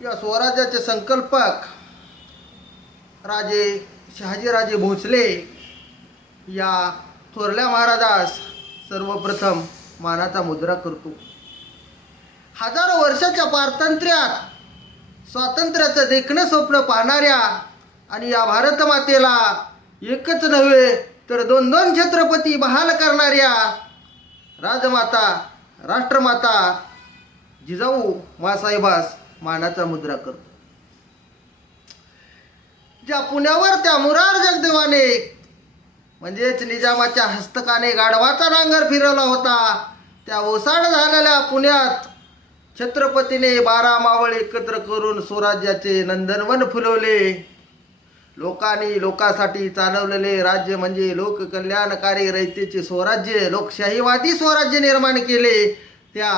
या स्वराज्याचे संकल्पक राजे शहाजीराजे भोसले या थोरल्या महाराजास सर्वप्रथम मानाचा मुजरा करतो. हजारो वर्षाच्या पारतंत्र्यात स्वातंत्र्याचं देखणं स्वप्न पाहणाऱ्या आणि या भारत मातेला एकच नव्हे तर दोन दोन छत्रपती बहाल करणाऱ्या राजमाता राष्ट्रमाता जिजाऊ मासाहेबास मानाचा मुजरा करतो. ज्या पुण्यावर त्या मुरार जगदेवाने म्हणजेच निजामाच्या हस्तकाने गाढवाचा नांगर फिरवला होता, त्या ओसाड झालेल्या पुण्यात छत्रपतीने 12 मावळ एकत्र करून स्वराज्याचे नंदनवन फुलवले. लोकांनी लोकांसाठी चालवलेले राज्य म्हणजे लोककल्याणकारी रयतेचे स्वराज्य, लोकशाहीवादी स्वराज्य निर्माण केले. त्या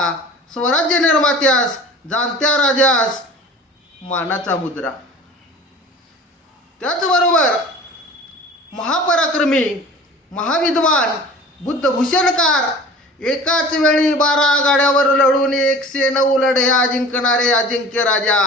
स्वराज्य निर्मात्यास जाणत्या राजास मानाचा मुजरा. त्याचबरोबर महापराक्रमी महाविद्वान बुद्धभूषणकार एकाच वेळी 12 गाड्यावर लढून 109 लढ्या जिंकणारे अजिंक्य राजा,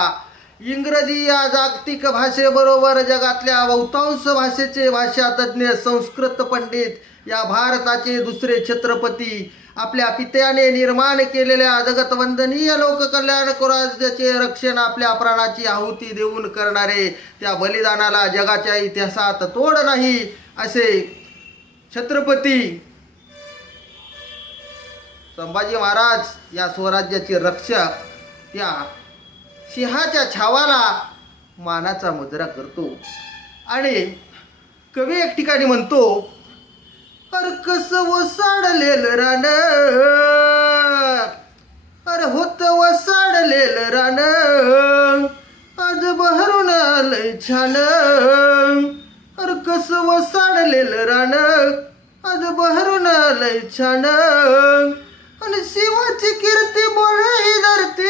इंग्रजी या जागतिक भाषेबरोबर जगातल्या बहुतांश भाषेचे भाषातज्ञ संस्कृत पंडित या भारताचे दुसरे छत्रपती, आपल्या पित्याने निर्माण केलेल्या जगतवंदनीय लोककल्याण राज्याचे रक्षण आपल्या प्राणाची आहुती देऊन करणारे, त्या बलिदानाला जगाच्या इतिहासात तोड नाही असे छत्रपती संभाजी महाराज या स्वराज्याचे रक्षक त्या सिंहाच्या छावाला मानाचा मुजरा करतो. आणि कवी एक ठिकाणी म्हणतो, अर कस वसाडलेलं रान, अरे होत वसाडलेलं रान, आज बहरून आलंय छान, अरे कस वसाडलेलं रान, आज बहरून आलंय छान, आणि शिवाची कीर्ती बोले ही धरती,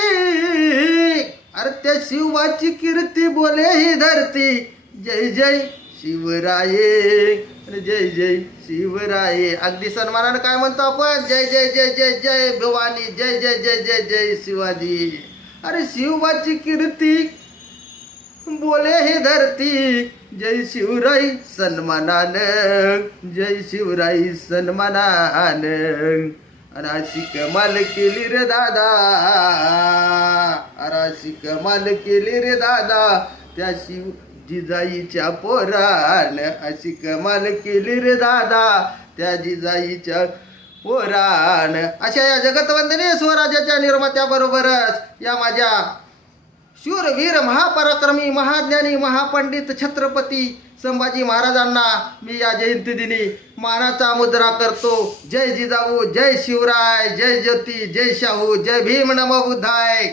अरे त्या शिवाची कीर्ती बोले ही धरती, जय जय शिवराये, जय जय शिवराये. अगदी सन्मानानं काय म्हणतो आपण, जय जय जय जय जय भवानी, जय जय जय जय जय शिवाजी. अरे शिवाची कीर्ती बोले ही धरती, जय शिवराई सन्मानानं, जय शिवराई सन्मानानं. अरे अशी कमाल केली रे दादा, अरे अशी कमाल केली रे दादा त्या शिव जिजाईच्या पोरान, अशी कमाल केली रे दादा त्या जिजाईच्या पोरान. अशा या जगतवंदनीय स्वराज्याच्या निर्मात्याबरोबरच या माझ्या शूरवीर महापराक्रमी महाज्ञानी महापंडित छत्रपती संभाजी महाराजांना मी या जयंतीदिनी मानाचा मुजरा करतो. जय जिजाऊ, जय शिवराय, जय ज्योती, जय शाहू, जय भीम, नमो बुद्धाय.